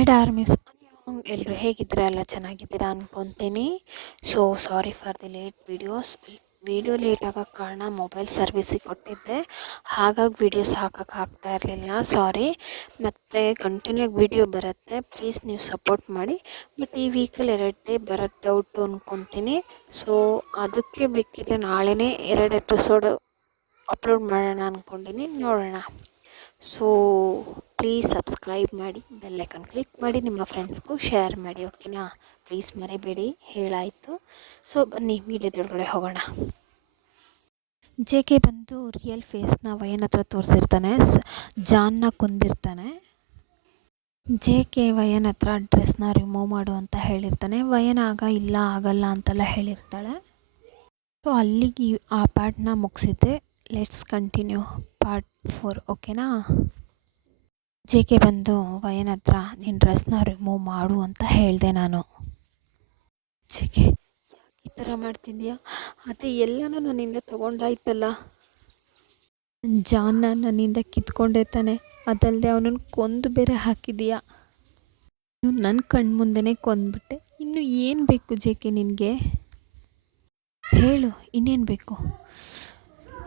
Hi ಡಾರ್ಮಿಸ್ ಎಲ್ಲರೂ ಹೇಗಿದ್ದೀರಾ? ಎಲ್ಲ ಚೆನ್ನಾಗಿದ್ದೀರಾ ಅನ್ಕೊತೀನಿ. So sorry for the late video late ಆಗೋಕ್ಕೆ ಕಾರಣ ಮೊಬೈಲ್ ಸರ್ವಿಸಿಗೆ ಕೊಟ್ಟಿದ್ದೆ, ಹಾಗಾಗಿ ವೀಡಿಯೋಸ್ ಹಾಕೋಕ್ಕೆ ಆಗ್ತಾ ಇರಲಿಲ್ಲ. ಸಾರಿ. ಮತ್ತು ಕಂಟಿನ್ಯೂ ಆಗಿ ವೀಡಿಯೋ ಬರುತ್ತೆ, ಪ್ಲೀಸ್ ನೀವು ಸಪೋರ್ಟ್ ಮಾಡಿ. ಬಟ್ ಈ ವೀಕಲ್ಲಿ 2 ಡೇ ಬರೋದು ಡೌಟು ಅನ್ಕೊತೀನಿ. ಸೊ ಅದಕ್ಕೆ ಬೇಕಿದ್ರೆ ನಾಳೆನೇ 2 ಎಪಿಸೋಡು ಅಪ್ಲೋಡ್ ಮಾಡೋಣ ಅಂದ್ಕೊಂಡಿನಿ, ನೋಡೋಣ. ಸೊ ಪ್ಲೀಸ್ ಸಬ್ಸ್ಕ್ರೈಬ್ ಮಾಡಿ, ಬೆಲ್ಲೈಕನ್ ಕ್ಲಿಕ್ ಮಾಡಿ, ನಿಮ್ಮ ಫ್ರೆಂಡ್ಸ್ಗೂ ಶೇರ್ ಮಾಡಿ, ಓಕೆನಾ? ಪ್ಲೀಸ್ ಮರಿಬೇಡಿ, ಹೇಳಾಯಿತು. ಸೊ ಬನ್ನಿ ವಿಡಿಯೋದೊಳಗಡೆ ಹೋಗೋಣ. ಜೆ ಕೆ ಬಂದು ರಿಯಲ್ ಫೇಸ್ನ ವಯನ್ ಹತ್ರ ತೋರಿಸಿರ್ತಾನೆ, ಜಾನ್ನ ಕೊಂದಿರ್ತಾನೆ. ಜೆ ಕೆ ವಯನ್ ಹತ್ರ ಡ್ರೆಸ್ನ ರಿಮೂವ್ ಮಾಡು ಅಂತ ಹೇಳಿರ್ತಾನೆ. ವಯನ್ ಆಗ ಇಲ್ಲ ಆಗಲ್ಲ ಅಂತೆಲ್ಲ ಹೇಳಿರ್ತಾಳೆ. ಸೊ ಅಲ್ಲಿಗೆ ಆ ಪಾರ್ಟ್ನ ಮುಗಿಸಿದ್ದೆ. ಲೆಟ್ಸ್ ಕಂಟಿನ್ಯೂ ಪಾರ್ಟ್ 4, ಓಕೆನಾ? ಜೆ ಕೆ ಬಂದು ವಯನ್ ಹತ್ರ ನಿನ್ನ ಡ್ರೆಸ್ನ ರಿಮೂವ್ ಮಾಡು ಅಂತ ಹೇಳಿದೆ ನಾನು. ಜೆ ಕೆ ಈ ಥರ ಮಾಡ್ತಿದ್ಯಾ? ಅದೇ ಎಲ್ಲನೂ ನನ್ನಿಂದ ತೊಗೊಂಡಾಯ್ತಲ್ಲ. ಜಾನ್ನ ನನ್ನಿಂದ ಕಿತ್ಕೊಂಡೆ ತಾನೆ, ಅದಲ್ಲದೆ ಅವನನ್ನು ಕೊಂದು ಬೇರೆ ಹಾಕಿದೀಯಾ. ನನ್ನ ಕಣ್ಣು ಮುಂದೆನೇ ಕೊಂದ್ಬಿಟ್ಟೆ. ಇನ್ನು ಏನು ಬೇಕು ಜೆ ಕೆ ನಿನಗೆ? ಹೇಳು, ಇನ್ನೇನು ಬೇಕು?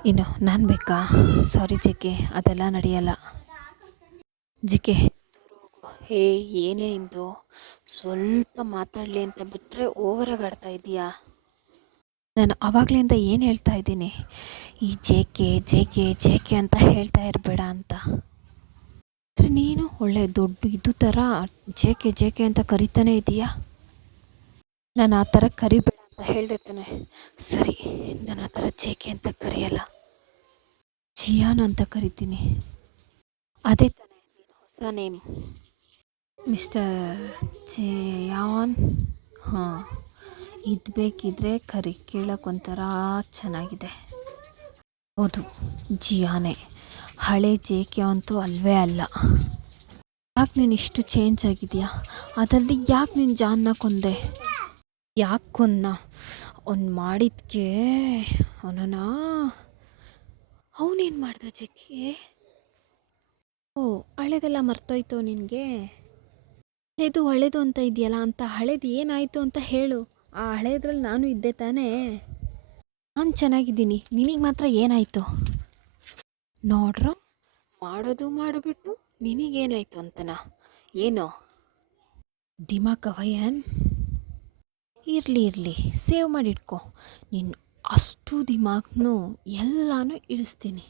ಇನ್ನು ನಾನು ಬೇಕಾ? ಸಾರಿ ಜೆ ಕೆ, ಅದೆಲ್ಲ ನಡೆಯಲ್ಲ. ಜೆ ಕೆ ಹೇ, ಏನೇ ಇಂದು ಸ್ವಲ್ಪ ಮಾತಾಡಲಿ ಅಂತ ಬಿಟ್ಟರೆ ಓವರಾಗಿ ಆಡ್ತಾ ಇದೀಯಾ. ನಾನು ಆವಾಗಲಿಂದ ಏನು ಹೇಳ್ತಾ ಇದ್ದೀನಿ, ಈ J K J K J K ಅಂತ ಹೇಳ್ತಾ ಇರಬೇಡ ಅಂತ. ಆದರೆ ನೀನು ಒಳ್ಳೆ ದೊಡ್ಡ ಇದು ಥರ ಜೆ ಕೆ ಅಂತ ಕರಿತಾನೆ ಇದೀಯಾ. ನಾನು ಆ ಥರ ಕರಿಬೇಡ ಅಂತ ಹೇಳ್ದೆ ತಾನೆ. ಸರಿ, ನಾನು ಆ ಥರ ಜೆ ಕೆ ಅಂತ ಕರೆಯಲ್ಲ, ಜಿಯಾನ್ ಅಂತ ಕರಿತೀನಿ. ಅದೇ ತಾನೆ ಹೊಸ ನೇಮ್, ಮಿಸ್ಟರ್ ಜಿಯಾನ್. ಹಾಂ, ಇದು ಬೇಕಿದ್ರೆ ಕೇಳೋಕ್ಕೊಂಥರ ಚೆನ್ನಾಗಿದೆ. ಹೌದು, ಜಿಯಾನೆ. ಹಳೆ ಜೆ ಕೆ ಅಂತೂ ಅಲ್ವೇ ಅಲ್ಲ. ಯಾಕೆ ನೀನು ಇಷ್ಟು ಚೇಂಜ್ ಆಗಿದೆಯಾ? ಅದಲ್ಲದೆ ಯಾಕೆ ನೀನು ಜಾನ್ನ ಕೊಂದೆ? ಯಾಕೆ ಕೊಂದ? ಅವ್ನು ಮಾಡಿದ್ಕೆ ಅವನೇನು ಮಾಡ್ದ ಜೆ ಕೆ? ಓ, ಹಳೇದೆಲ್ಲ ಮರ್ತೋಯ್ತು ನಿನಗೆ? ಹಳೇದು ಹಳೇದು ಅಂತ ಇದೆಯಲ್ಲ, ಅಂತ ಹಳೇದು ಏನಾಯಿತು ಅಂತ ಹೇಳು. ಆ ಹಳೇದ್ರಲ್ಲಿ ನಾನು ಇದ್ದೆ ತಾನೇ. ನಾನು ಚೆನ್ನಾಗಿದ್ದೀನಿ, ನಿನಗೆ ಮಾತ್ರ ಏನಾಯಿತು? ನೋಡ್ರು, ಮಾಡೋದು ಮಾಡಿಬಿಟ್ಟು ನಿನಗೇನಾಯಿತು ಅಂತನಾ? ಏನೋ ದಿಮಾಕ ವಯನ್? ಇರಲಿ ಸೇವ್ ಮಾಡಿಟ್ಕೊ. ನೀನು ಅಷ್ಟು ದಿಮಾಕ್ನು ಎಲ್ಲನೂ ಇಳಿಸ್ತೀನಿ.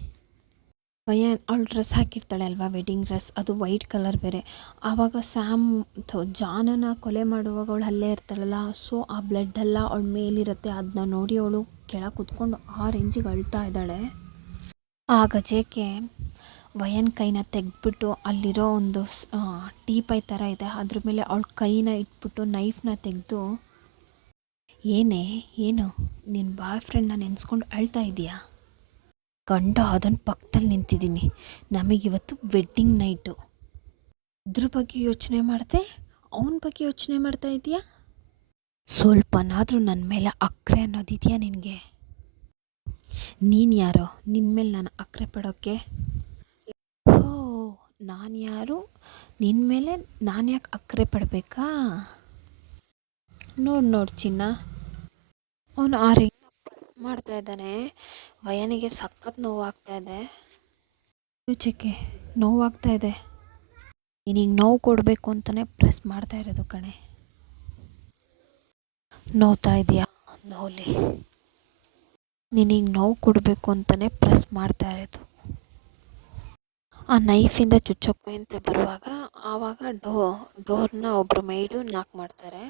ವಯನ್ ಅವಳು ಡ್ರೆಸ್ ಹಾಕಿರ್ತಾಳೆ ಅಲ್ವಾ, ವೆಡ್ಡಿಂಗ್ ಡ್ರೆಸ್, ಅದು ವೈಟ್ ಕಲರ್ ಬೇರೆ. ಆವಾಗ ಜಾನನ ಕೊಲೆ ಮಾಡುವಾಗ ಅವಳು ಅಲ್ಲೇ ಇರ್ತಾಳಲ್ಲ, ಸೊ ಆ ಬ್ಲಡ್ಡೆಲ್ಲ ಅವಳ ಮೇಲಿರುತ್ತೆ. ಅದನ್ನ ನೋಡಿ ಅವಳು ಕೆಳಗೆ ಕುತ್ಕೊಂಡು ಆ ರೇಂಜಿಗೆ ಅಳ್ತಾ ಇದ್ದಾಳೆ. ಆಗ ಜೆ ಕೆ ವಯನ್ ಕೈನ ತೆಗೆದ್ಬಿಟ್ಟು ಅಲ್ಲಿರೋ ಒಂದು ಟೀಪೈ ಥರ ಇದೆ, ಅದ್ರ ಮೇಲೆ ಅವಳ ಕೈನ ಇಟ್ಬಿಟ್ಟು ನೈಫ್ನ ತೆಗೆದು, ಏನು ನಿನ್ನ ಬಾಯ್ ಫ್ರೆಂಡ್ನ ನೆನೆಸ್ಕೊಂಡು ಅಳ್ತಾ ಇದೀಯಾ? ಗಂಡ ಅದನ್ನು ಪಕ್ಕದಲ್ಲಿ ನಿಂತಿದ್ದೀನಿ, ನಮಗಿವತ್ತು ವೆಡ್ಡಿಂಗ್ ನೈಟು. ಇದ್ರ ಬಗ್ಗೆ ಯೋಚನೆ ಮಾಡಿದೆ, ಅವನ ಬಗ್ಗೆ ಯೋಚನೆ ಮಾಡ್ತಾ ಇದೀಯಾ? ಸ್ವಲ್ಪನಾದರೂ ನನ್ನ ಮೇಲೆ ಅಕ್ರೆ ಅನ್ನೋದಿದೆಯಾ ನಿನಗೆ? ನೀನು ಯಾರೋ ನಿನ್ನ ಮೇಲೆ ನಾನು ಅಕ್ರೆ ಪಡೋಕ್ಕೆ? ಓ, ನಾನು ಯಾರು? ನಿನ್ನ ಮೇಲೆ ನಾನು ಯಾಕೆ ಅಕ್ರೆ ಪಡಬೇಕಾ? ನೋಡು ಚಿನ್ನ, ಅವನು ಆ ರಿಂಗ್ನ ಪ್ರೆಸ್ ಮಾಡ್ತಾ ಇದ್ದಾನೆ. ವಯನಿಗೆ ಸಖತ್ ನೋವಾಗ್ತಾ ಇದೆ. ಚಕ್ಕೆ ನೋವಾಗ್ತಾ ಇದೆ. ನೀನೀಗ ನೋವು ಕೊಡಬೇಕು ಅಂತಲೇ ಪ್ರೆಸ್ ಮಾಡ್ತಾ ಇರೋದು ಕಣೆ. ನೋವ್ತಾ ಇದೆಯಾ? ನೋಲಿ, ನೀನೀಗ ನೋವು ಕೊಡಬೇಕು ಅಂತಲೇ ಪ್ರೆಸ್ ಮಾಡ್ತಾ ಇರೋದು. ಆ ನೈಫಿಂದ ಚುಚ್ಚೋಕೆ ಅಂತ ಬರುವಾಗ ಆವಾಗ ಡೋರ್ನ ಒಬ್ಬರು ಮೈಡು ನಾಕ್ ಮಾಡ್ತಾರೆ.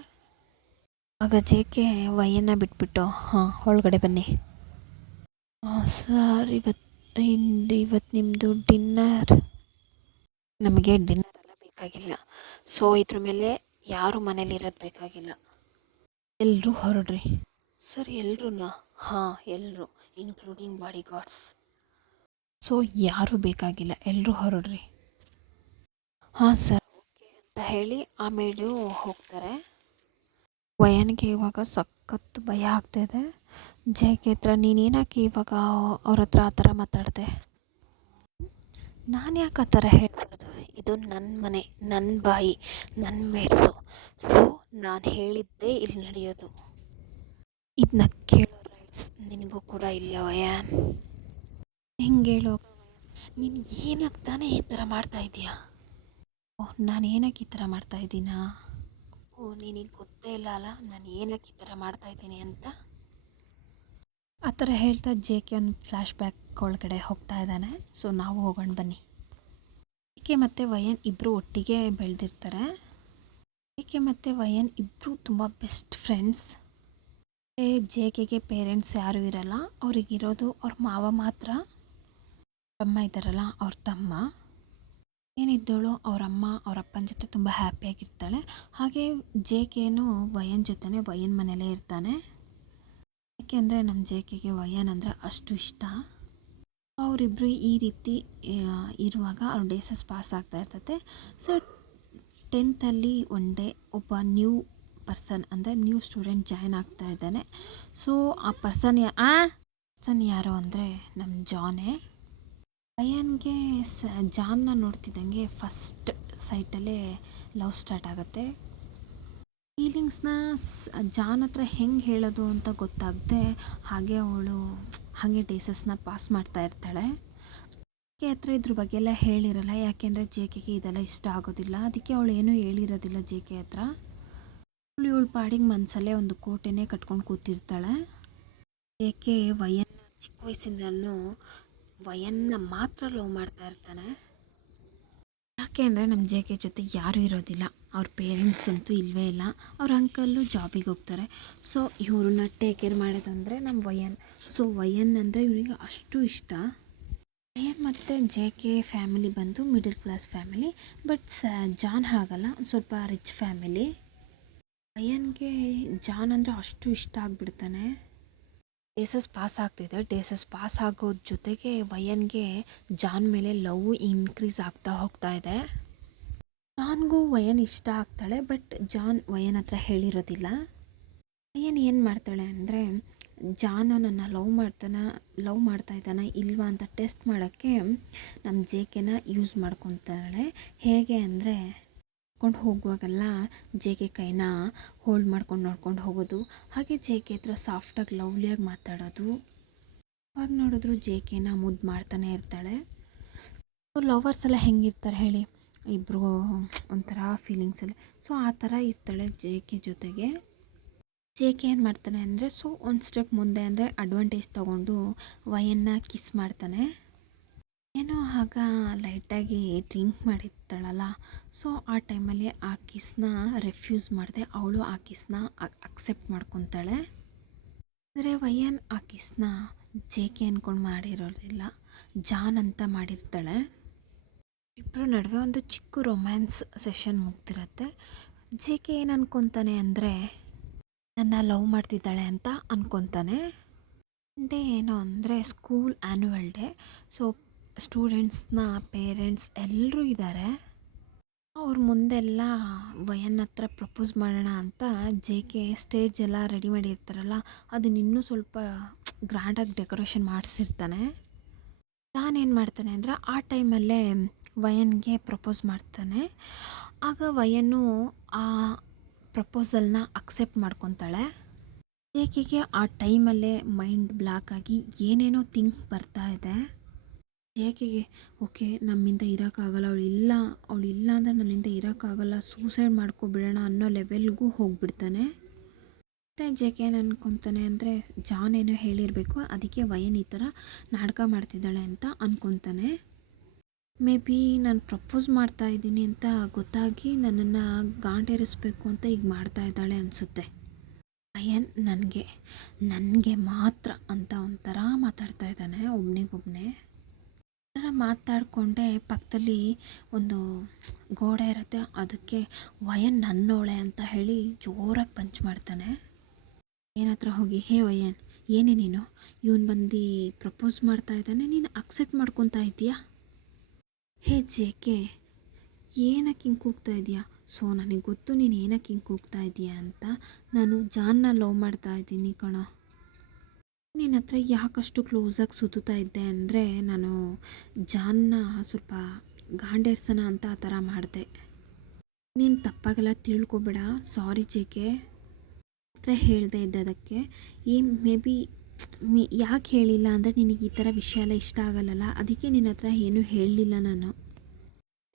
ಆಗ ಜೆ ಕೆ ವಯನ್ನ ಬಿಟ್ಬಿಟ್ಟು, ಹಾಂ ಒಳಗಡೆ ಬನ್ನಿ. ಸರ್, ಇವತ್ತು ನಿಮ್ಮದು ಡಿನ್ನರ್? ನಮಗೆ ಡಿನ್ನರ್ ಎಲ್ಲ ಬೇಕಾಗಿಲ್ಲ. ಸೊ ಇದ್ರ ಮೇಲೆ ಯಾರು ಮನೇಲಿ ಇರೋದು ಬೇಕಾಗಿಲ್ಲ, ಎಲ್ಲರೂ ಹೊರಡ್ರಿ. ಸರ್, ಎಲ್ರೂ? ಹಾಂ, ಎಲ್ಲರೂ ಇನ್ಕ್ಲೂಡಿಂಗ್ ಬಾಡಿ ಗಾರ್ಡ್ಸ್. ಸೊ ಯಾರೂ ಬೇಕಾಗಿಲ್ಲ, ಎಲ್ಲರೂ ಹೊರಡ್ರಿ. ಹಾಂ ಸರ್, ಓಕೆ ಅಂತ ಹೇಳಿ ಆಮೇಲೆ ಹೋಗ್ತಾರೆ. ವಯನ್ಗೆ ಇವಾಗ ಸಖತ್ತು ಭಯ ಆಗ್ತಾಯಿದೆ. ಜೆ ಕೆ ಹತ್ರ, ನೀನೇನಾಕೆ ಇವಾಗ ಅವ್ರ ಹತ್ರ ಆ ಥರ ಮಾತಾಡಿದೆ? ನಾನು ಯಾಕೆ ಆ ಥರ ಹೇಳ್ಬಾರ್ದು? ಇದು ನನ್ನ ಮನೆ, ನನ್ನ ಬಾಯಿ, ನನ್ನ ಮೆಟ್ಸು. ಸೊ ನಾನು ಹೇಳಿದ್ದೇ ಇಲ್ಲಿ ನಡೆಯೋದು. ಇದನ್ನ ಕೇಳೋ ರೈಟ್ಸ್ ನಿನಗೂ ಕೂಡ ಇಲ್ಲ ವಯಾನ್. ಹೆಂಗೆ ಹೇಳೋ? ನೀನು ಏನಕ್ಕೆ ತಾನೇ ಈ ಥರ ಮಾಡ್ತಾ ಇದೀಯಾ? ಓಹ್, ನಾನು ಏನಕ್ಕೆ ಈ ಥರ ಮಾಡ್ತಾ ಇದ್ದೀನಾ? ಓಹ್, ನಿನಗೆ ಗೊತ್ತೇ ಇಲ್ಲ ಅಲ್ಲ ನಾನು ಏನಕ್ಕೆ ಈ ಥರ ಮಾಡ್ತಾ ಇದ್ದೀನಿ ಅಂತ. ಆ ಥರ ಹೇಳ್ತಾ ಜೆ ಕೆ ಒಂದು ಫ್ಲ್ಯಾಶ್ ಬ್ಯಾಕ್ ಒಳಗಡೆ ಹೋಗ್ತಾ ಇದ್ದಾನೆ. ಸೊ ನಾವು ಹೋಗೋಣ ಬನ್ನಿ. ಜೆ ಕೆ ಮತ್ತು ವಯನ್ ಇಬ್ಬರು ಒಟ್ಟಿಗೆ ಬೆಳೆದಿರ್ತಾರೆ. ಜೆ ಕೆ ಮತ್ತು ವಯನ್ ಇಬ್ಬರು ತುಂಬ ಬೆಸ್ಟ್ ಫ್ರೆಂಡ್ಸ್. ಜೆ ಕೆಗೆ ಪೇರೆಂಟ್ಸ್ ಯಾರೂ ಇರಲ್ಲ, ಅವ್ರಿಗಿರೋದು ಅವ್ರ ಮಾವ ಮಾತ್ರ. ತಮ್ಮ ಇದ್ದಾರಲ್ಲ, ಅವ್ರ ತಮ್ಮ. ಏನಿದ್ದವಳು ಅವರಮ್ಮ ಅವ್ರ ಅಪ್ಪನ ಜೊತೆ ತುಂಬ ಹ್ಯಾಪಿಯಾಗಿರ್ತಾಳೆ. ಹಾಗೆ ಜೆ ಕೆನು ವಯನ್ ಜೊತೆನೇ ವಯನ್ ಮನೇಲೇ ಇರ್ತಾನೆ. ಏಕೆಂದರೆ ನಮ್ಮ ಜೆ ಕೆಗೆ ವಯನ್ ಅಂದರೆ ಅಷ್ಟು ಇಷ್ಟ. ಅವರಿಬ್ಬರು ಈ ರೀತಿ ಇರುವಾಗ ಅವ್ರ ಡೇಸಸ್ ಪಾಸ್ ಆಗ್ತಾ ಇರ್ತದೆ. ಸೊ 10th ಒನ್ ಡೇ ಒಬ್ಬ ನ್ಯೂ ಪರ್ಸನ್ ಅಂದರೆ ನ್ಯೂ ಸ್ಟೂಡೆಂಟ್ ಜಾಯ್ನ್ ಆಗ್ತಾ ಇದ್ದಾನೆ. ಸೊ ಆ ಪರ್ಸನ್ ಯಾರು ಅಂದರೆ ನಮ್ಮ ಜಾನೇ. ವಯನ್ಗೆ ಜಾನ್ನ ನೋಡ್ತಿದ್ದಂಗೆ ಫಸ್ಟ್ ಸೈಟಲ್ಲೇ ಲವ್ ಸ್ಟಾರ್ಟ್ ಆಗುತ್ತೆ. ಫೀಲಿಂಗ್ಸ್ನ ಜಾನ್ ಹತ್ರ ಹೆಂಗೆ ಹೇಳೋದು ಅಂತ ಗೊತ್ತಾಗದೆ ಅವಳು ಹಾಗೆ ಡೇಸಸ್ನ ಪಾಸ್ ಮಾಡ್ತಾ ಇರ್ತಾಳೆ. ಜೆ ಕೆ ಹತ್ರ ಇದ್ರ ಬಗ್ಗೆ ಎಲ್ಲ ಹೇಳಿರಲ್ಲ, ಯಾಕೆಂದರೆ ಜೆ ಕೆಗೆ ಇದೆಲ್ಲ ಇಷ್ಟ ಆಗೋದಿಲ್ಲ. ಅದಕ್ಕೆ ಅವಳು ಏನೂ ಹೇಳಿರೋದಿಲ್ಲ ಜೆ ಕೆ ಹತ್ರ. ಇವಳು ಪಾಡಿಗೆ ಮನಸ್ಸಲ್ಲೇ ಒಂದು ಕೋಟೆನೇ ಕಟ್ಕೊಂಡು ಕೂತಿರ್ತಾಳೆ. ಜೆ ಕೆ ವಯನ್ನ ಚಿಕ್ಕ ವಯಸ್ಸಿಂದಲೂ ವಯನ್ನ ಮಾತ್ರ ಲವ್ ಮಾಡ್ತಾ ಇರ್ತಾನೆ. ಯಾಕೆ ಅಂದರೆ ನಮ್ಮ ಜೆ ಕೆ ಜೊತೆ ಯಾರೂ ಇರೋದಿಲ್ಲ. ಅವ್ರ ಪೇರೆಂಟ್ಸ್ ಅಂತೂ ಇಲ್ಲವೇ ಇಲ್ಲ. ಅವ್ರ ಅಂಕಲ್ಲು ಜಾಬಿಗೆ ಹೋಗ್ತಾರೆ. ಸೊ ಇವ್ರನ್ನ ಟೇಕ್ ಕೇರ್ ಮಾಡೋದಂದರೆ ನಮ್ಮ ವಯನ್. ಸೊ ವಯನ್ ಅಂದರೆ ಇವನಿಗೆ ಅಷ್ಟು ಇಷ್ಟ. ವಯನ್ ಮತ್ತು ಜೆ ಕೆ ಫ್ಯಾಮಿಲಿ ಬಂದು middle class family. But John ಹಾಗಲ್ಲ, ಒಂದು ಸ್ವಲ್ಪ ರಿಚ್ ಫ್ಯಾಮಿಲಿ. ವಯನ್ಗೆ ಜಾನ್ ಅಂದರೆ ಅಷ್ಟು ಇಷ್ಟ ಆಗಿಬಿಡ್ತಾನೆ. ಡೇಸಸ್ ಪಾಸ್ ಆಗ್ತಿದೆ. ಡೇಸಸ್ ಪಾಸ್ ಆಗೋದ್ರ ಜೊತೆಗೆ ವಯನ್ಗೆ ಜಾನ್ ಮೇಲೆ ಲವ್ ಇನ್ಕ್ರೀಸ್ ಆಗ್ತಾ ಹೋಗ್ತಾ ಇದೆ. ಜಾನ್ಗೂ ವಯನ್ ಇಷ್ಟ ಆಗ್ತಾಳೆ. ಬಟ್ ಜಾನ್ ವಯನ್ ಹತ್ರ ಹೇಳಿರೋದಿಲ್ಲ. ವಯನ್ ಏನು ಮಾಡ್ತಾಳೆ ಅಂದರೆ ಜಾನ್ ನನ್ನ ಲವ್ ಮಾಡ್ತಾ ಇದ್ದಾನ ಇಲ್ವಾ ಅಂತ ಟೆಸ್ಟ್ ಮಾಡೋಕ್ಕೆ ನಮ್ಮ ಜೆ ಕೆನ ಯೂಸ್ ಮಾಡ್ಕೊತಾಳೆ. ಹೇಗೆ ಅಂದರೆ ಕೊಂಡು ಹೋಗುವಾಗೆಲ್ಲ ಜೆ ಕೆ ಕೈನ ಹೋಲ್ಡ್ ಮಾಡ್ಕೊಂಡು ನೋಡ್ಕೊಂಡು ಹೋಗೋದು. ಹಾಗೆ ಜೆ ಕೆ ಹತ್ರ ಸಾಫ್ಟಾಗಿ ಲವ್ಲಿಯಾಗಿ ಮಾತಾಡೋದು. ಅವಾಗ ನೋಡಿದ್ರು ಜೆ ಕೆನ ಮುದ್ದು ಮಾಡ್ತಾನೆ ಇರ್ತಾಳೆ. ಲವರ್ಸ್ ಎಲ್ಲ ಹೆಂಗಿರ್ತಾರೆ ಹೇಳಿ, ಇಬ್ಬರು ಒಂಥರ ಫೀಲಿಂಗ್ಸಲ್ಲಿ. ಸೊ ಆ ಥರ ಇರ್ತಾಳೆ ಜೆ ಕೆ ಜೊತೆಗೆ. ಜೆ ಕೆ ಏನು ಮಾಡ್ತಾನೆ ಅಂದರೆ ಒಂದು ಸ್ಟೆಪ್ ಮುಂದೆ ಅಂದರೆ ಅಡ್ವಾಂಟೇಜ್ ತೊಗೊಂಡು ವಯನ್ನ ಕಿಸ್ ಮಾಡ್ತಾನೆ. ಏನೋ ಆಗ ಲೈಟಾಗಿ ಡ್ರಿಂಕ್ ಮಾಡಿರ್ತಾಳಲ್ಲ. ಸೊ ಆ ಟೈಮಲ್ಲಿ ಆ ಕಿಸ್ನ ರೆಫ್ಯೂಸ್ ಮಾಡಿದೆ ಅವಳು ಆ ಕಿಸ್ನ ಅಕ್ಸೆಪ್ಟ್ ಮಾಡ್ಕೊತಾಳೆ. ಆದರೆ ವಯನ್ ಆ ಕಿಸ್ನ ಜೆ ಕೆ ಅಂದ್ಕೊಂಡು ಮಾಡಿರೋದಿಲ್ಲ, ಜಾನ್ ಅಂತ ಮಾಡಿರ್ತಾಳೆ. ಇಬ್ಬರು ನಡುವೆ ಒಂದು ಚಿಕ್ಕ ರೊಮ್ಯಾನ್ಸ್ ಸೆಷನ್ ಮುಗ್ದಿರುತ್ತೆ. ಜೆ ಕೆ ಏನು ಅನ್ಕೊತಾನೆ ಅಂದರೆ ನನ್ನ ಲವ್ ಮಾಡ್ತಿದ್ದಾಳೆ ಅಂತ ಅನ್ಕೊತಾನೆ. ಡೇ ಏನು ಅಂದರೆ ಸ್ಕೂಲ್ ಆ್ಯನ್ಯುವಲ್ ಡೇ. ಸೊ ಸ್ಟೂಡೆಂಟ್ಸ್ನ ಪೇರೆಂಟ್ಸ್ ಎಲ್ಲರೂ ಇದ್ದಾರೆ. ಅವ್ರ ಮುಂದೆಲ್ಲ ವಯನ್ ಹತ್ರ ಪ್ರಪೋಸ್ ಮಾಡೋಣ ಅಂತ ಜೆ ಕೆ ಸ್ಟೇಜ್ ಎಲ್ಲ ರೆಡಿ ಮಾಡಿರ್ತಾರಲ್ಲ, ಅದನ್ನ ಇನ್ನೂ ಸ್ವಲ್ಪ ಗ್ರ್ಯಾಂಡಾಗಿ ಡೆಕೋರೇಷನ್ ಮಾಡಿಸಿರ್ತಾನೆ. ನಾನೇನು ಮಾಡ್ತಾನೆ ಅಂದರೆ ಆ ಟೈಮಲ್ಲೇ ವಯನ್ಗೆ ಪ್ರಪೋಸ್ ಮಾಡ್ತಾನೆ. ಆಗ ವಯನ್ನು ಆ ಪ್ರಪೋಸಲ್ನ ಅಕ್ಸೆಪ್ಟ್ ಮಾಡ್ಕೊತಾಳೆ. ಜೆ ಕೆಗೆ ಆ ಟೈಮಲ್ಲೇ ಮೈಂಡ್ ಬ್ಲಾಕ್ ಆಗಿ ಏನೇನೋ ಥಿಂಕ್ ಬರ್ತಾ ಇದೆ. ಜೆ ಕೆಗೆ ಓಕೆ ನಮ್ಮಿಂದ ಇರೋಕ್ಕಾಗಲ್ಲ, ಅವಳು ಇಲ್ಲ ಅಂದರೆ ನನ್ನಿಂದ ಇರೋಕ್ಕಾಗಲ್ಲ, ಸೂಸೈಡ್ ಮಾಡ್ಕೊಬಿಡೋಣ ಅನ್ನೋ ಲೆವೆಲ್ಗೂ ಹೋಗ್ಬಿಡ್ತಾನೆ. ಮತ್ತು ಜೆ ಕೆ ಏನು ಅನ್ಕೊತಾನೆ ಅಂದರೆ ಜಾನ್ ಏನೋ ಹೇಳಿರಬೇಕು, ಅದಕ್ಕೆ ವಯನ್ ಈ ಥರ ನಾಟಕ ಮಾಡ್ತಿದ್ದಾಳೆ ಅಂತ ಅನ್ಕೊತಾನೆ. ಮೇ ಬಿ ನಾನು ಪ್ರಪೋಸ್ ಮಾಡ್ತಾ ಇದ್ದೀನಿ ಅಂತ ಗೊತ್ತಾಗಿ ನನ್ನನ್ನು ಗಾಂಡೇರಿಸ್ಬೇಕು ಅಂತ ಈಗ ಮಾಡ್ತಾ ಇದ್ದಾಳೆ ಅನಿಸುತ್ತೆ. ವಯನ್ ನನಗೆ ಮಾತ್ರ ಅಂತ ಒಂಥರ ಮಾತಾಡ್ತಾ ಇದ್ದಾನೆ ಒಬ್ನಿಗೊಬ್ನೇ. ಮಾತಾಡಿಕೊಂಡೆ ಪಕ್ಕದಲ್ಲಿ ಒಂದು ಗೋಡೆ ಇರುತ್ತೆ, ಅದಕ್ಕೆ ವಯನ್ ನನ್ನೋಳೆ ಅಂತ ಹೇಳಿ ಜೋರಾಗಿ ಪಂಚ್ ಮಾಡ್ತಾನೆ. ಏನತ್ರ ಹೋಗಿ, ಹೇ ವಯನ್ ಏನೇ ನೀನು, ಇವನು ಬಂದು ಪ್ರಪೋಸ್ ಮಾಡ್ತಾ ಇದ್ದಾನೆ, ನೀನು ಅಕ್ಸೆಪ್ಟ್ ಮಾಡ್ಕೊತಾ ಇದೀಯಾ? ಹೇ ಜೆ ಕೆ ಏನಕ್ಕೆ ಹಿಂಗೆ ಕೂಗ್ತಾ ಇದೆಯಾ? ಸೊ ನನಗೆ ಗೊತ್ತು ನೀನು ಏನಕ್ಕೆ ಹಿಂಗೆ ಕೂಗ್ತಾ ಇದೆಯಾ ಅಂತ. ನಾನು ಜಾನ್ನ ಲವ್ ಮಾಡ್ತಾ ಇದ್ದೀನಿ ಕಣೋ. ನಿನ್ನ ಹತ್ರ ಯಾಕಷ್ಟು ಕ್ಲೋಸಾಗಿ ಸುತ್ತಾ ಇದ್ದೆ ಅಂದರೆ ನಾನು ಜಾನ್ನ ಸ್ವಲ್ಪ ಗಾಂಡೇರ್ಸನ ಅಂತ ಆ ಥರ ಮಾಡಿದೆ. ನೀನು ತಪ್ಪಾಗೆಲ್ಲ ತಿಳ್ಕೊಬೇಡ. ಸಾರಿ ಜೇಕೆ. ಹತ್ರ ಹೇಳದೆ ಇದ್ದದಕ್ಕೆ ಮೇ ಬಿ ಯಾಕೆ ಹೇಳಿಲ್ಲ ಅಂದರೆ ನಿನಗೆ ಈ ಥರ ವಿಷಯ ಎಲ್ಲ ಇಷ್ಟ ಆಗಲ್ಲಲ್ಲ, ಅದಕ್ಕೆ ನಿನ್ನ ಹತ್ರ ಏನೂ ಹೇಳಲಿಲ್ಲ ನಾನು.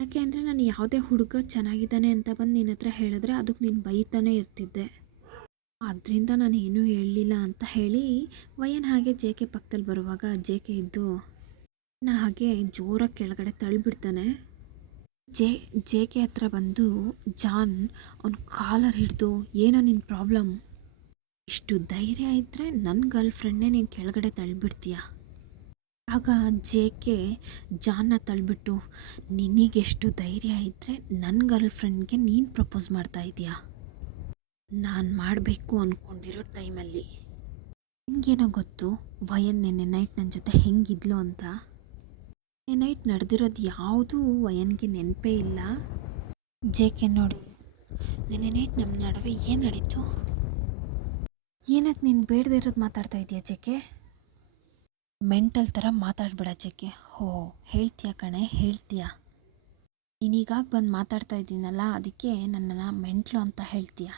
ಯಾಕೆ ಅಂದರೆ ನಾನು ಯಾವುದೇ ಹುಡುಗ ಚೆನ್ನಾಗಿದ್ದಾನೆ ಅಂತ ಬಂದು ನಿನ್ನ ಹತ್ರ ಹೇಳಿದ್ರೆ ಅದಕ್ಕೆ ನೀನು ಬೈತಾನೆ ಇರ್ತಿದ್ದೆ. ಅದರಿಂದ ನಾನು ಏನೂ ಹೇಳಲಿಲ್ಲ ಅಂತ ಹೇಳಿ ವಯನ್ ಹಾಗೆ ಜೇಕೆ ಪಕ್ಕದಲ್ಲಿ ಬರುವಾಗ ಜೇಕೆ ಇದ್ದು ಹಾಗೆ ಜೋರಾಗಿ ಕೆಳಗಡೆ ತಳ್ಳಿಬಿಡ್ತಾನೆ. ಜೇಕೆ ಹತ್ರ ಬಂದು ಜಾನ್ ಅವನ ಕಾಲರ್ ಹಿಡಿದು, ಏನೋ ನಿನ್ನ ಪ್ರಾಬ್ಲಮ್? ಇಷ್ಟು ಧೈರ್ಯ ಇದ್ದರೆ ನನ್ನ ಗರ್ಲ್ ಫ್ರೆಂಡ್ನೇ ನೀನು ಕೆಳಗಡೆ ತಳ್ಳಿಬಿಡ್ತೀಯ. ಆಗ ಜೇಕೆ ಜಾನ್ನ ತಳ್ಳಿಬಿಟ್ಟು, ನಿನಗೆಷ್ಟು ಧೈರ್ಯ ಇದ್ದರೆ ನನ್ನ ಗರ್ಲ್ ಫ್ರೆಂಡ್ಗೆ ನೀನು ಪ್ರಪೋಸ್ ಮಾಡ್ತಾ ಇದೀಯಾ? ನಾನು ಮಾಡಬೇಕು ಅಂದ್ಕೊಂಡಿರೋ ಟೈಮಲ್ಲಿ ನಿನಗೇನೋ ಗೊತ್ತು ವಯನ್ ನೆನ್ನೆ ನೈಟ್ ನನ್ನ ಜೊತೆ ಹೆಂಗಿದ್ಲು ಅಂತ? ನೈಟ್ ನಡೆದಿರೋದು ಯಾವುದೂ ವಯನ್ಗೆ ನೆನಪೇ ಇಲ್ಲ. ಜೇಕೆ ನೋಡು, ನೆನ್ನೆ ನೈಟ್ ನಮ್ಮ ನಡುವೆ ಏನು ನಡೀತು? ಏನಕ್ಕೆ ನೀನು ಬೇಡದೇ ಇರೋದು ಮಾತಾಡ್ತಾ ಇದೆಯಾ ಜೇಕೆ? ಮೆಂಟಲ್ ಥರ ಮಾತಾಡಬೇಡ ಜೇಕೆ. ಹೇಳ್ತೀಯ ಕಣೆ, ಹೇಳ್ತೀಯ. ನೀನೀಗಾಗ ಬಂದು ಮಾತಾಡ್ತಾ ಇದ್ದೀನಲ್ಲ, ಅದಕ್ಕೆ ನನ್ನನ್ನು ಮೆಂಟ್ಲು ಅಂತ ಹೇಳ್ತೀಯ.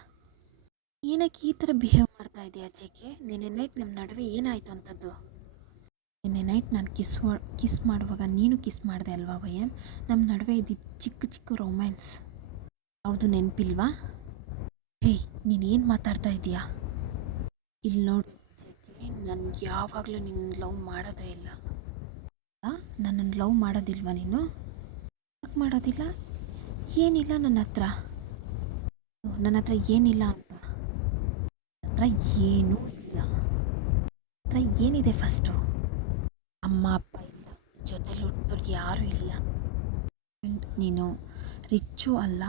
ಏನಕ್ಕೆ ಈ ಥರ ಬಿಹೇವ್ ಮಾಡ್ತಾ ಇದೆಯಾ ಜೇಕೆ? ನೆನ್ನೆ ನೈಟ್ ನಮ್ಮ ನಡುವೆ ಏನಾಯಿತು ಅಂಥದ್ದು? ನೆನ್ನೆ ನೈಟ್ ನಾನು ಕಿಸ್ ಮಾಡುವಾಗ ನೀನು ಕಿಸ್ ಮಾಡಿದೆ ಅಲ್ವಾ ವಯನ್? ನಮ್ಮ ನಡುವೆ ಇದ್ದಿದ್ದು ಚಿಕ್ಕ ಚಿಕ್ಕ ರೊಮ್ಯಾನ್ಸ್ ಯಾವುದು ನೆನಪಿಲ್ವಾ? ನೀನೇನು ಮಾತಾಡ್ತಾ ಇದೀಯಾ? ಇಲ್ಲಿ ನೋಡು ಜೇಕೆ, ನನಗೆ ಯಾವಾಗಲೂ ನಿನ್ನ ಲವ್ ಮಾಡೋದೇ ಇಲ್ಲ. ನನ್ನನ್ನು ಲವ್ ಮಾಡೋದಿಲ್ವಾ ನೀನು? ಯಾಕೆ ಮಾಡೋದಿಲ್ಲ? ಏನಿಲ್ಲ ನನ್ನ ಹತ್ರ ಏನಿಲ್ಲ ಅಂತ. ಹತ್ರ ಏನೂ ಇಲ್ಲ. ಹತ್ರ ಏನಿದೆ ಫಸ್ಟು? ಅಮ್ಮ ಅಪ್ಪ ಇಲ್ಲ, ಜೊತೆಲಿ ಹುಟ್ಟಿದವ್ರು ಯಾರೂ ಇಲ್ಲ. ಆ್ಯಂಡ್ ನೀನು ರಿಚ್ಚು ಅಲ್ಲ,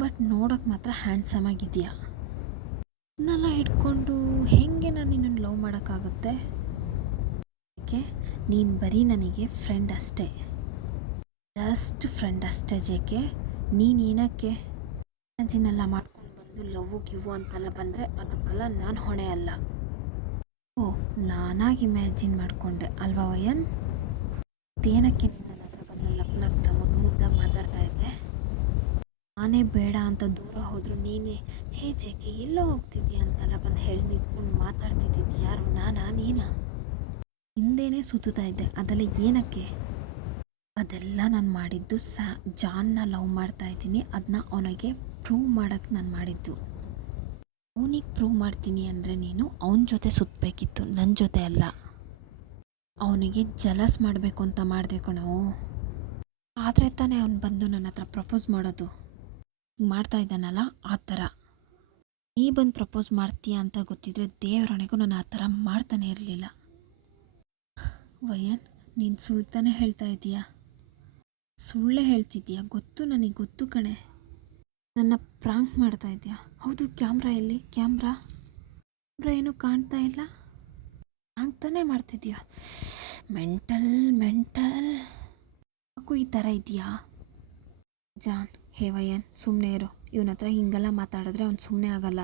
ಬಟ್ ನೋಡೋಕೆ ಮಾತ್ರ ಹ್ಯಾಂಡ್ಸಮ್ ಆಗಿದೆಯಾ. ಇದನ್ನೆಲ್ಲ ಇಟ್ಕೊಂಡು ಹೇಗೆ ನಾನು ನಿನ್ನನ್ನು ಲವ್ ಮಾಡೋಕ್ಕಾಗುತ್ತೆ? ಏಕೆ? ನೀನು ಬರೀ ನನಗೆ ಫ್ರೆಂಡ್ ಅಷ್ಟೇ, ಜಸ್ಟ್ ಫ್ರೆಂಡ್ ಅಷ್ಟೇ ಜೇಕೆ. ನೀನು ಏನಕ್ಕೆ ಇಮ್ಯಾಜಿನೆಲ್ಲ ಮಾಡ್ಕೊಂಡು ಬಂದು ಲವ್ವು ಗಿವ್ವು ಅಂತೆಲ್ಲ ಬಂದರೆ ಅದಕ್ಕೆಲ್ಲ ನಾನು ಹೊಣೆ ಅಲ್ಲ. ನಾನಾಗಿ ಇಮ್ಯಾಜಿನ್ ಮಾಡಿಕೊಂಡೆ ಅಲ್ವಾ ವಯನ್? ಏನಕ್ಕೆ ನೀನು ನನ್ನ ಹತ್ರ ಬಂದು ಲಪ್ನಾಗ್ತಾ ಮುದ್ದಾಗಿ ಮಾತಾಡ್ತಾ ಇದ್ದೆ? ನಾನೇ ಬೇಡ ಅಂತ ದೂರ ಹೋದ್ರು ನೀನೇ ಜೇಕೆ ಎಲ್ಲೋ ಹೋಗ್ತಿದ್ಯಾ ಅಂತೆಲ್ಲ ಬಂದು ಹೇಳಿ ನಿಂತ್ಕೊಂಡು ಮಾತಾಡ್ತಿದ್ದಿದ್ದು ಯಾರು? ನೀನಾ? ಹಿಂದೇನೆ ಸುತ್ತಾ ಇದ್ದೆ, ಅದೆಲ್ಲ ಏನಕ್ಕೆ? ಅದೆಲ್ಲ ನಾನು ಮಾಡಿದ್ದು ಜಾನ್ನ ಲವ್ ಮಾಡ್ತಾ ಇದ್ದೀನಿ, ಅದನ್ನ ಅವನಿಗೆ ಪ್ರೂವ್ ಮಾಡೋಕ್ಕೆ ನಾನು ಮಾಡಿದ್ದು. ಅವನಿಗೆ ಪ್ರೂವ್ ಮಾಡ್ತೀನಿ ಅಂದರೆ ನೀನು ಅವನ ಜೊತೆ ಸುತ್ತಬೇಕಿತ್ತು, ನನ್ನ ಜೊತೆ ಅಲ್ಲ. ಅವನಿಗೆ ಜಲಸ್ ಮಾಡಬೇಕು ಅಂತ ಮಾಡಿದೆ ಕಣೋ. ಆದರೆ ತಾನೇ ಅವನು ಬಂದು ನನ್ನ ಹತ್ರ ಪ್ರಪೋಸ್ ಮಾಡೋದು. ಮಾಡ್ತಾ ಇದ್ದಾನಲ್ಲ ಆ ಥರ. ನೀ ಬಂದು ಪ್ರಪೋಸ್ ಮಾಡ್ತೀಯ ಅಂತ ಗೊತ್ತಿದ್ರೆ ದೇವರೊಣೆಗೂ ನಾನು ಆ ಥರ ಮಾಡ್ತಾನೆ ಇರಲಿಲ್ಲ. ವಯನ್, ನೀನು ಸುಳ್ತಾನೆ ಹೇಳ್ತಾ ಇದೀಯಾ? ಸುಳ್ಳೇ ಹೇಳ್ತಿದ್ದೀಯಾ? ಗೊತ್ತು, ನನಗೆ ಗೊತ್ತು ಕಣೆ. ನನ್ನ ಪ್ರಾಂಕ್ ಮಾಡ್ತಾ ಇದೆಯಾ? ಹೌದು, ಕ್ಯಾಮ್ರಾ ಎಲ್ಲಿ? ಕ್ಯಾಮ್ರಾ ಏನೂ ಕಾಣ್ತಾ ಇಲ್ಲ. ಪ್ರಾಂಕ್ ತಾನೇ ಮಾಡ್ತಿದ್ಯಾ? ಮೆಂಟಲ್ ಯಾಕೂ ಈ ಥರ ಇದೆಯಾ? ಜಾನ್, ವಯನ್ ಸುಮ್ಮನೆ ಇರು. ಇವನ ಹತ್ರ ಹಿಂಗೆಲ್ಲ ಮಾತಾಡಿದ್ರೆ ಅವ್ನು ಸುಮ್ಮನೆ ಆಗಲ್ಲ.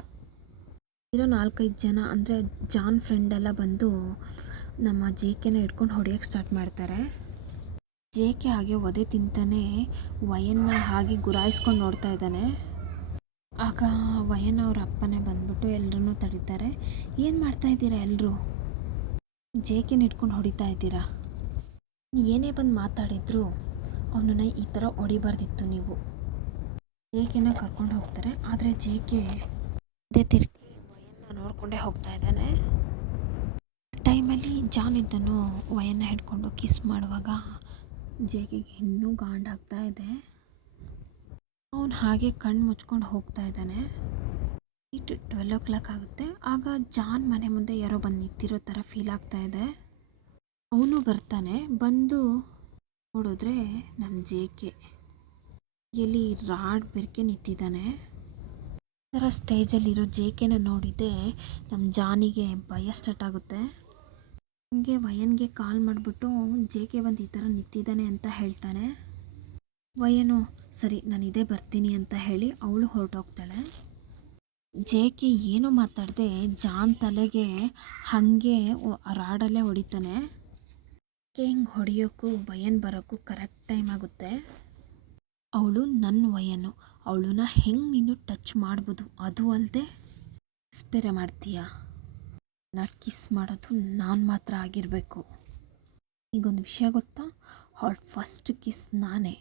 ಇರೋ 4-5 ಜನ ಅಂದರೆ ಜಾನ್ ಫ್ರೆಂಡೆಲ್ಲ ಬಂದು ನಮ್ಮ ಜೇಕೆನ ಹಿಡ್ಕೊಂಡು ಹೊಡೆಯೋಕ್ಕೆ ಸ್ಟಾರ್ಟ್ ಮಾಡ್ತಾರೆ. ಜೇಕೆ ಹಾಗೆ ಒದೆ ತಿಂತಾನೆ ವಯನ್ನ ಹಾಗೆ ಗುರಾಯಿಸ್ಕೊಂಡು ನೋಡ್ತಾ ಇದ್ದಾನೆ. ಆಗ ವಯನ್ ಅವ್ರ ಅಪ್ಪನೇ ಬಂದ್ಬಿಟ್ಟು ಎಲ್ಲರನ್ನೂ ತಡೀತಾರೆ. ಏನು ಮಾಡ್ತಾ ಇದ್ದೀರಾ ಎಲ್ಲರೂ? ಜೇಕೆನ ಇಟ್ಕೊಂಡು ಹೊಡಿತಾ ಇದ್ದೀರಾ? ಏನೇ ಬಂದು ಮಾತಾಡಿದ್ರು ಅವನನ್ನು ಈ ಥರ ಹೊಡಿಬಾರ್ದಿತ್ತು ನೀವು. ಜೇಕೆನ ಕರ್ಕೊಂಡು ಹೋಗ್ತಾರೆ. ಆದರೆ ಜೇಕೆ ಅದೇ ತಿರುಗಿ ವಯನ್ನ ನೋಡಿಕೊಂಡೇ ಹೋಗ್ತಾ ಇದ್ದಾನೆ. ಟೈಮಲ್ಲಿ ಜಾನ್ ಇದ್ದನು ವಯನ್ನ ಹಿಡ್ಕೊಂಡು ಕಿಸ್ ಮಾಡುವಾಗ ಜೇಕೆಗೆ ಇನ್ನೂ ಗಾಂಡಾಗ್ತಾ ಇದೆ. ಅವನು ಹಾಗೆ ಕಣ್ಣು ಮುಚ್ಕೊಂಡು ಹೋಗ್ತಾ ಇದ್ದಾನೆ. 12 o'clock ಆಗುತ್ತೆ. ಆಗ ಜಾನ್ ಮನೆ ಮುಂದೆ ಯಾರೋ ಬಂದು ನಿಂತಿರೋ ಥರ ಫೀಲ್ ಆಗ್ತಾ ಇದೆ. ಅವನು ಬರ್ತಾನೆ. ಬಂದು ನೋಡಿದ್ರೆ ನಮ್ಮ ಜೇಕೆ ಎಲ್ಲಿ ರಾಡ್ ಬೆರಕೆ ನಿಂತಿದ್ದಾನೆ. ಈ ಥರ ಸ್ಟೇಜಲ್ಲಿರೋ ಜೇಕೆನ ನೋಡಿದೆ ನಮ್ಮ ಜಾನಿಗೆ ಭಯ ಸ್ಟಾರ್ಟ್ ಆಗುತ್ತೆ. ಹಂಗೆ ವಯನ್ಗೆ ಕಾಲ್ ಮಾಡಿಬಿಟ್ಟು ಜೇಕೆ ಬಂದು ಈ ಥರ ನಿಂತಿದ್ದಾನೆ ಅಂತ ಹೇಳ್ತಾನೆ. ವಯನು ಸರಿ ನಾನು ಇದೇ ಬರ್ತೀನಿ ಅಂತ ಹೇಳಿ ಅವಳು ಹೊರಟೋಗ್ತಾಳೆ. ಜೇಕೆ ಏನೂ ಮಾತಾಡದೆ ಜಾನ್ ತಲೆಗೆ ಹಾಗೆ ರಾಡಲ್ಲೇ ಹೊಡಿತಾನೆ. ಹಿಂಗೆ ಹೊಡಿಯೋಕ್ಕೂ ವಯನ್ ಬರೋಕ್ಕೂ ಕರೆಕ್ಟ್ ಟೈಮ್ ಆಗುತ್ತೆ. ಅವಳು ನನ್ನ ವಯನು, ಅವಳನ್ನ ಹೆಂಗೆ ನೀನು ಟಚ್ ಮಾಡ್ಬೋದು, ಅದು ಅಲ್ಲದೆ ಕಿಸ್ ಬೇರೆ ಮಾಡ್ತೀಯ. ನಾ ಕಿಸ್ ಮಾಡೋದು ನಾನು ಮಾತ್ರ ಆಗಿರಬೇಕು. ಈಗೊಂದು ವಿಷಯ ಗೊತ್ತಾ, ಅವಳ ಫಸ್ಟ್ ಕಿಸ್ ನಾನೇ.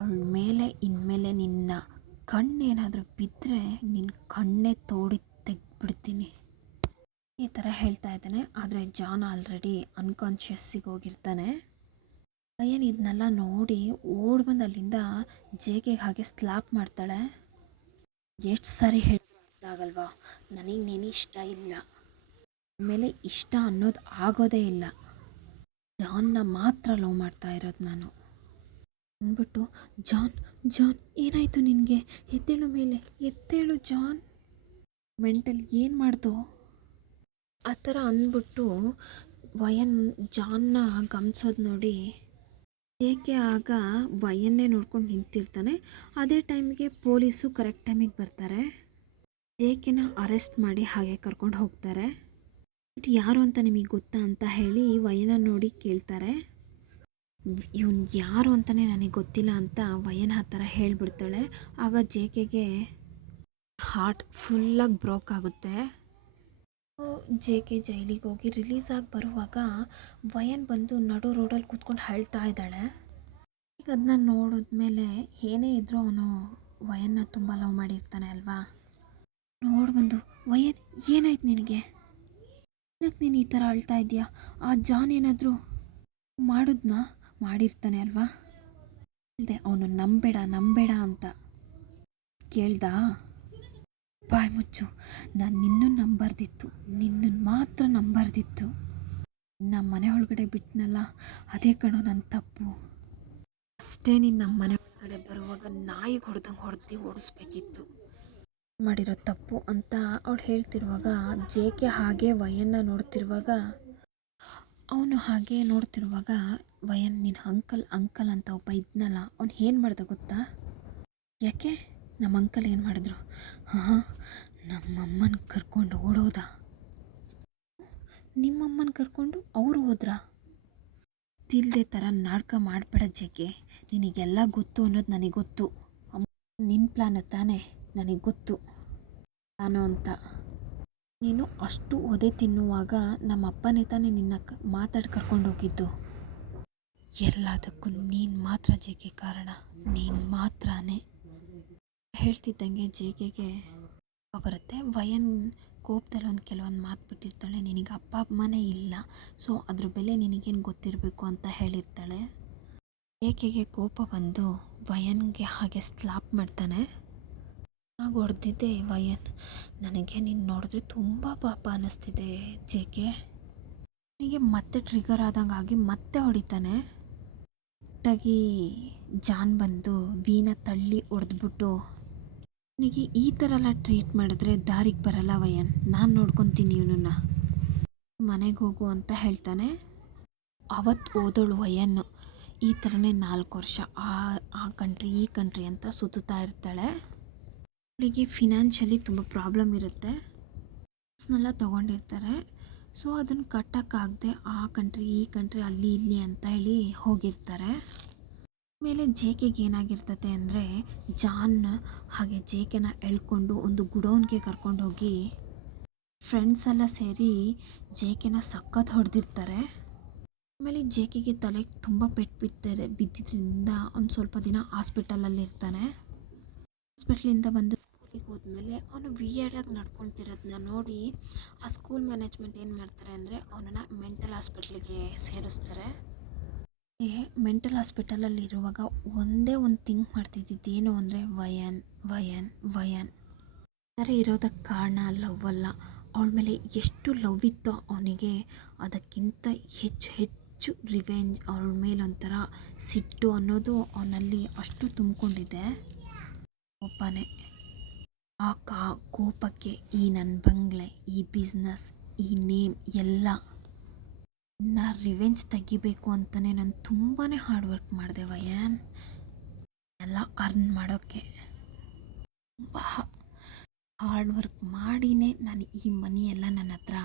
ಅವಳ ಮೇಲೆ ಇನ್ಮೇಲೆ ನಿನ್ನ ಕಣ್ಣೇನಾದರೂ ಬಿದ್ದರೆ ನಿನ್ನ ಕಣ್ಣೇ ತೋಡಿ ತೆಗೆದ್ಬಿಡ್ತೀನಿ. ಈ ಥರ ಹೇಳ್ತಾ ಇದ್ದಾನೆ. ಆದರೆ ಜಾನ್ ಆಲ್ರೆಡಿ ಅನ್ಕಾನ್ಷಿಯಸ್ಸಿಗೆ ಹೋಗಿರ್ತಾನೆ. ವಯನ್ ಇದನ್ನೆಲ್ಲ ನೋಡಿ ಓಡ್ ಬಂದು ಅಲ್ಲಿಂದ ಜೇಕೆಗೆ ಹಾಗೆ ಸ್ಲ್ಯಾಪ್ ಮಾಡ್ತಾಳೆ. ಎಷ್ಟು ಸಾರಿ ಹೇಳಿದ್ರು ಅರ್ಥ ಆಗಲ್ವಾ, ನನಗೆ ನೀನು ಇಷ್ಟ ಇಲ್ಲ, ಆಮೇಲೆ ಇಷ್ಟ ಅನ್ನೋದು ಆಗೋದೇ ಇಲ್ಲ, ಜಾನ್ನ ಮಾತ್ರ ಲವ್ ಮಾಡ್ತಾ ಇರೋದು ನಾನು ಅಂದ್ಬಿಟ್ಟು, ಜಾನ್ ಜಾನ್ ಏನಾಯಿತು ನಿನಗೆ, ಎದ್ದೇಳು ಮೇಲೆ ಎದ್ದೇಳು ಜಾನ್, ಮೆಂಟಲ್ ಏನು ಮಾಡ್ದು ಆ ಥರ ಅಂದ್ಬಿಟ್ಟು ವಯನ್ ಜಾನ್ನ ಗಮನಿಸೋದು ನೋಡಿ ಏಕೆ ಆಗ ವಯನ್ನೇ ನೋಡ್ಕೊಂಡು ನಿಂತಿರ್ತಾನೆ. ಅದೇ ಟೈಮಿಗೆ ಪೊಲೀಸು ಕರೆಕ್ಟ್ ಟೈಮಿಗೆ ಬರ್ತಾರೆ. ಜೇಕೆನ ಅರೆಸ್ಟ್ ಮಾಡಿ ಹಾಗೆ ಕರ್ಕೊಂಡು ಹೋಗ್ತಾರೆ. ಯಾರು ಅಂತ ನಿಮಗೆ ಗೊತ್ತಾ ಅಂತ ಹೇಳಿ ವಯನ ನೋಡಿ ಕೇಳ್ತಾರೆ. ಇವನು ಯಾರು ಅಂತಲೇ ನನಗೆ ಗೊತ್ತಿಲ್ಲ ಅಂತ ವಯನ್ ಆ ಥರ ಹೇಳಿಬಿಡ್ತಾಳೆ. ಆಗ ಜೇಕೆಗೆ ಹಾರ್ಟ್ ಫುಲ್ಲಾಗಿ ಬ್ರೋಕ್ ಆಗುತ್ತೆ. ಜೇಕೆ ಜೈಲಿಗೆ ಹೋಗಿ ರಿಲೀಸ್ ಆಗಿ ಬರುವಾಗ ವಯನ್ ಬಂದು ನಡು ರೋಡಲ್ಲಿ ಕೂತ್ಕೊಂಡು ಅಳ್ತಾ ಇದ್ದಾಳೆ. ಈಗ ಅದನ್ನ ನೋಡಿದ್ಮೇಲೆ ಏನೇ ಇದ್ರೂ ಅವನು ವಯನ್ನ ತುಂಬ ಲವ್ ಮಾಡಿರ್ತಾನೆ ಅಲ್ವಾ. ಬಂದು, ವಯನ್ ಏನಾಯ್ತು ನಿನಗೆ, ಏನಕ್ಕೆ ನೀನು ಈ ಥರ ಅಳ್ತಾ ಇದೆಯಾ, ಆ ಜಾನ್ ಏನಾದರೂ ಮಾಡಿರ್ತಾನೆ ಅಲ್ವಾ. ಹೇಳ್ದೆ ಅವನು ನಂಬೇಡ ಅಂತ. ಕೇಳ್ದಾ, ಬಾಯ್ ಮುಚ್ಚು, ನಾನು ನಿನ್ನನ್ನು ನಂಬರ್ದಿತ್ತು, ನಿನ್ನನ್ನು ಮಾತ್ರ ನಂಬರ್ದಿತ್ತು. ನಮ್ಮ ಮನೆ ಒಳಗಡೆ ಬಿಟ್ಟನಲ್ಲ, ಅದೇ ಕಣೋ ನನ್ನ ತಪ್ಪು. ಅಷ್ಟೇ ನೀನು ನಮ್ಮ ಮನೆ ಒಳಗಡೆ ಬರುವಾಗ ನಾಯಿಗೆ ಹೊಡೆದು ಓಡಿಸ್ಬೇಕಿತ್ತು, ಮಾಡಿರೋ ತಪ್ಪು ಅಂತ ಅವಳು ಹೇಳ್ತಿರುವಾಗ ಜೇಕೆ ಹಾಗೆ ವಯನ್ನ ನೋಡ್ತಿರುವಾಗ ವಯನ್ ನಿನ್ನ ಅಂಕಲ್ ಅಂತ ಒಬ್ಬ ಇದ್ನಲ್ಲ, ಅವ್ನು ಏನು ಮಾಡ್ದ ಗೊತ್ತಾ. ಯಾಕೆ ನಮ್ಮ ಅಂಕಲ್ ಏನು ಮಾಡಿದ್ರು, ನಮ್ಮಮ್ಮನ ಕರ್ಕೊಂಡು ಓಡೋದ. ನಿಮ್ಮಮ್ಮನ ಕರ್ಕೊಂಡು ಅವರು ಹೋದ್ರಾ. ತಿಲ್ದೆ ಥರ ನಾಟಕ ಮಾಡಬೇಡ ಜೇಕೆ, ನಿನಗೆಲ್ಲ ಗೊತ್ತು ಅನ್ನೋದು ನನಗೆ ಗೊತ್ತು. ನಿನ್ನ ಪ್ಲ್ಯಾನ್ ತಾನೇ ನನಗೆ ಗೊತ್ತು ನಾನು ಅಂತ. ನೀನು ಅಷ್ಟು ಒದೆ ತಿನ್ನುವಾಗ ನಮ್ಮ ಅಪ್ಪನೇ ತಾನೇ ನಿನ್ನ ಮಾತಾಡಿ ಕರ್ಕೊಂಡು ಹೋಗಿದ್ದು. ಎಲ್ಲದಕ್ಕೂ ನೀನು ಮಾತ್ರ ಜೇಕೆ ಕಾರಣ, ನೀನು ಮಾತ್ರನೇ. ಹೇಳ್ತಿದ್ದಂಗೆ ಜೇಕೆಗೆ ಬರುತ್ತೆ. ವಯನ್ ಕೋಪದಲ್ಲಿ ಕೆಲವೊಂದು ಮಾತು ಬಿಟ್ಟಿರ್ತಾಳೆ. ನಿನಗೆ ಅಪ್ಪ ಅಮ್ಮನೇ ಇಲ್ಲ, ಸೊ ಅದ್ರ ಬೆಲೆ ನಿನಗೇನು ಗೊತ್ತಿರಬೇಕು ಅಂತ ಹೇಳಿರ್ತಾಳೆ. ಜೇಕೆಗೆ ಕೋಪ ಬಂದು ವಯನ್ಗೆ ಹಾಗೆ ಸ್ಲ್ಯಾಪ್ ಮಾಡ್ತಾನೆ. ಆಗ ಹೊಡೆದಿದ್ದೆ ವಯನ್, ನನಗೆ ನೀನು ನೋಡಿದ್ರೆ ತುಂಬ ಪಾಪ ಅನ್ನಿಸ್ತಿದೆ ಜೇಕೆ. ನನಗೆ ಮತ್ತೆ ಟ್ರಿಗರ್ ಆದಂಗಾಗಿ ಮತ್ತೆ ಹೊಡಿತಾನೆ. ಕರೆಕ್ಟಾಗಿ ಜಾನ್ ಬಂದು ವೀನ ತಳ್ಳಿ ಹೊಡೆದ್ಬಿಟ್ಟು, ನನಗೆ ಈ ಥರ ಎಲ್ಲ ಟ್ರೀಟ್ ಮಾಡಿದ್ರೆ ದಾರಿಗೆ ಬರಲ್ಲ ವಯನ್, ನಾನು ನೋಡ್ಕೊತೀನಿ ಇವನನ್ನು, ಮನೆಗೆ ಹೋಗು ಅಂತ ಹೇಳ್ತಾನೆ. ಅವತ್ತು ಓದೋಳು ವಯನ್ನು ಈ ಥರನೇ 4 ವರ್ಷ ಆ ಕಂಟ್ರಿ ಈ ಕಂಟ್ರಿ ಅಂತ ಸುತ್ತುತ್ತಾ ಇರ್ತಾಳೆ. ಅವಳಿಗೆ ಫಿನಾನ್ಷಿಯಲಿ ತುಂಬ ಪ್ರಾಬ್ಲಮ್ ಇರುತ್ತೆ, ಸ್ನೆಲ್ಲ ತೊಗೊಂಡಿರ್ತಾರೆ. ಸೊ ಅದನ್ನು ಕಟ್ಟೋಕ್ಕಾಗದೆ ಆ ಕಂಟ್ರಿ ಈ ಕಂಟ್ರಿ ಅಲ್ಲಿ ಇಲ್ಲಿ ಅಂತ ಹೇಳಿ ಹೋಗಿರ್ತಾರೆ. ಆಮೇಲೆ ಜೇಕೆಗೆ ಏನಾಗಿರ್ತತೆ ಅಂದರೆ, ಜಾನ್ ಹಾಗೆ ಜೇಕೆನ ಎಳ್ಕೊಂಡು ಒಂದು ಗುಡೌನ್ಗೆ ಕರ್ಕೊಂಡೋಗಿ ಫ್ರೆಂಡ್ಸ್ ಎಲ್ಲ ಸೇರಿ ಜೇಕೆನ ಸಖತ್ ಹೊಡೆದಿರ್ತಾರೆ. ಆಮೇಲೆ ಜೇಕೆಗೆ ತಲೆಗೆ ತುಂಬ ಪೆಟ್ಟು ಬಿದ್ದಿದ್ದರಿಂದ ಒಂದು ಸ್ವಲ್ಪ ದಿನ ಹಾಸ್ಪಿಟಲಲ್ಲಿ ಇರ್ತಾನೆ. ಹಾಸ್ಪಿಟ್ಲಿಂದ ಬಂದು ಸ್ಕೂಲಿಗೆ ಹೋದ್ಮೇಲೆ ಅವನು ವಿಯರ್ಡಾಗಿ ನಡ್ಕೊತಿರೋದನ್ನ ನೋಡಿ ಆ ಸ್ಕೂಲ್ ಮ್ಯಾನೇಜ್ಮೆಂಟ್ ಏನು ಮಾಡ್ತಾರೆ ಅಂದರೆ ಅವನನ್ನು ಮೆಂಟಲ್ ಹಾಸ್ಪಿಟ್ಲಿಗೆ ಸೇರಿಸ್ತಾರೆ. ಮೆಂಟಲ್ ಹಾಸ್ಪಿಟಲಲ್ಲಿ ಇರುವಾಗ ಒಂದೇ ಒಂದು ಥಿಂಕ್ ಮಾಡ್ತಿದ್ದೇನು ಅಂದರೆ ವಯನ್ ಥರ ಇರೋದಕ್ಕೆ ಕಾರಣ ಲವ್ ಅಲ್ಲ, ಅವಳ ಮೇಲೆ ಎಷ್ಟು ಲವ್ ಇತ್ತೋ ಅವನಿಗೆ ಅದಕ್ಕಿಂತ ಹೆಚ್ಚು ರಿವೆಂಜ್, ಅವಳ ಮೇಲೆ ಒಂಥರ ಸಿಟ್ಟು ಅನ್ನೋದು ಅವನಲ್ಲಿ ಅಷ್ಟು ತುಂಬಿಕೊಂಡಿದೆ. ಕೋಪನೇ, ಆ ಕೋಪಕ್ಕೆ ಈ ನನ್ನ ಬಂಗ್ಲೆ, ಈ ಬಿಸ್ನೆಸ್, ಈ ನೇಮ್ ಎಲ್ಲ ರಿವೆಂಜ್ ತೆಗಿಬೇಕು ಅಂತಲೇ ನಾನು ತುಂಬಾ ಹಾರ್ಡ್ ವರ್ಕ್ ಮಾಡಿದೆ ವಯನ್, ಎಲ್ಲ ಅರ್ನ್ ಮಾಡೋಕ್ಕೆ ತುಂಬ ಹಾರ್ಡ್ ವರ್ಕ್ ಮಾಡಿನೇ ನಾನು ಈ ಮನಿ ಎಲ್ಲ ನನ್ನ ಹತ್ರ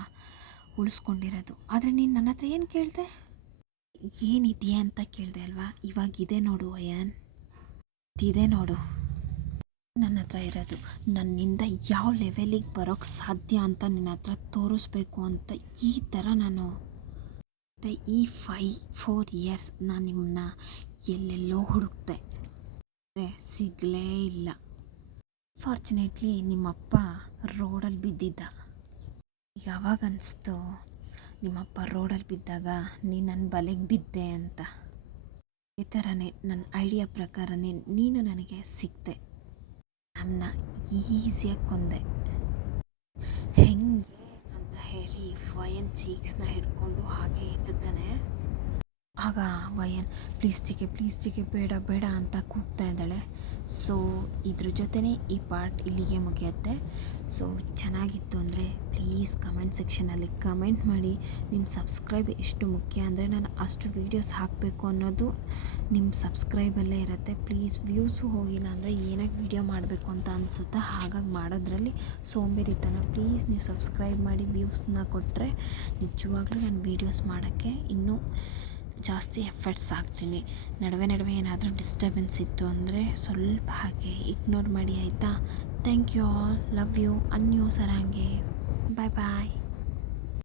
ಉಳಿಸ್ಕೊಂಡಿರೋದು. ಆದರೆ ನೀನು ನನ್ನ ಹತ್ರ ಏನು ಕೇಳಿದೆ, ಏನಿದೆಯಾ ಅಂತ ಕೇಳಿದೆ ಅಲ್ವಾ, ಇವಾಗಿದೆ ನೋಡು ವಯನ್. ಇದೆ ನೋಡು ನನ್ನ ಹತ್ರ ಇರೋದು. ನನ್ನಿಂದ ಯಾವ ಲೆವೆಲಿಗೆ ಬರೋಕ್ಕೆ ಸಾಧ್ಯ ಅಂತ ನಿನ್ನ ಹತ್ರ ತೋರಿಸ್ಬೇಕು ಅಂತ ಈ ಥರ ನಾನು ಈ 4 ಇಯರ್ಸ್ ನಾನು ನಿಮ್ಮನ್ನ ಎಲ್ಲೆಲ್ಲೋ ಹುಡುಕ್ತೆ, ಸಿಗಲೇ ಇಲ್ಲ. ಫಾರ್ಚುನೇಟ್ಲಿ ನಿಮ್ಮಪ್ಪ ರೋಡಲ್ಲಿ ಬಿದ್ದಿದ್ದ. ಈಗ ಅವಾಗ ಅನಿಸ್ತು ನಿಮ್ಮಪ್ಪ ರೋಡಲ್ಲಿ ಬಿದ್ದಾಗ ನೀನು ನನ್ನ ಬಲೆಗೆ ಬಿದ್ದೆ ಅಂತ. ಈ ಥರನೇ ನನ್ನ ಐಡಿಯಾ ಪ್ರಕಾರನೇ ನೀನು ನನಗೆ ಸಿಕ್ತೆ. ನಮ್ಮನ್ನ ಈಸಿಯಾಗಿ ಕೊಂದೆ. ಹೆಂಗೆ ಅಂತ ಹೇಳಿ ವಯನ್ ಚೀಕ್ಸ್ನ ಹಿಡ್ಕೊಂಡು ಹಾಗೆ ಎತ್ತುತ್ತಾನೆ. ಆಗ ವಯನ್ ಪ್ಲೀಸ್ ಚಿಕ್ಕೆ ಬೇಡ ಬೇಡ ಅಂತ ಕೂಗ್ತಾ ಇದ್ದಾಳೆ. ಸೊ ಇದ್ರ ಜೊತೆನೇ ಈ ಪಾರ್ಟ್ ಇಲ್ಲಿಗೆ ಮುಗಿಯುತ್ತೆ. ಸೊ ಚೆನ್ನಾಗಿತ್ತು ಅಂದರೆ ಪ್ಲೀಸ್ ಕಮೆಂಟ್ ಸೆಕ್ಷನಲ್ಲಿ ಕಮೆಂಟ್ ಮಾಡಿ. ನಿಮ್ಮ ಸಬ್ಸ್ಕ್ರೈಬ್ ಎಷ್ಟು ಮುಖ್ಯ ಅಂದರೆ ನಾನು ಅಷ್ಟು ವೀಡಿಯೋಸ್ ಹಾಕಬೇಕು ಅನ್ನೋದು ನಿಮ್ಮ ಸಬ್ಸ್ಕ್ರೈಬಲ್ಲೇ ಇರುತ್ತೆ. ಪ್ಲೀಸ್ ವ್ಯೂಸು ಹೋಗಿಲ್ಲ ಅಂದರೆ ಏನಕ್ಕೆ ವೀಡಿಯೋ ಮಾಡಬೇಕು ಅಂತ ಅನಿಸುತ್ತಾ, ಹಾಗಾಗಿ ಮಾಡೋದ್ರಲ್ಲಿ ಸೋಂಬೇರಿತನ. ಪ್ಲೀಸ್ ನೀವು ಸಬ್ಸ್ಕ್ರೈಬ್ ಮಾಡಿ ವ್ಯೂಸ್ನ ಕೊಟ್ಟರೆ ನಿಜವಾಗ್ಲೂ ನಾನು ವೀಡಿಯೋಸ್ ಮಾಡೋಕ್ಕೆ ಇನ್ನೂ ಜಾಸ್ತಿ ಎಫರ್ಟ್ಸ್ ಹಾಕ್ತೀನಿ. ನಡುವೆ ಏನಾದರೂ ಡಿಸ್ಟರ್ಬೆನ್ಸ್ ಇತ್ತು ಅಂದರೆ ಸ್ವಲ್ಪ ಹಾಗೆ ಇಗ್ನೋರ್ ಮಾಡಿ ಆಯಿತಾ. Thank you all, love you, ಅನ್ಯೂ ಸರಂಗೆ, ಬಾಯ್ ಬಾಯ್.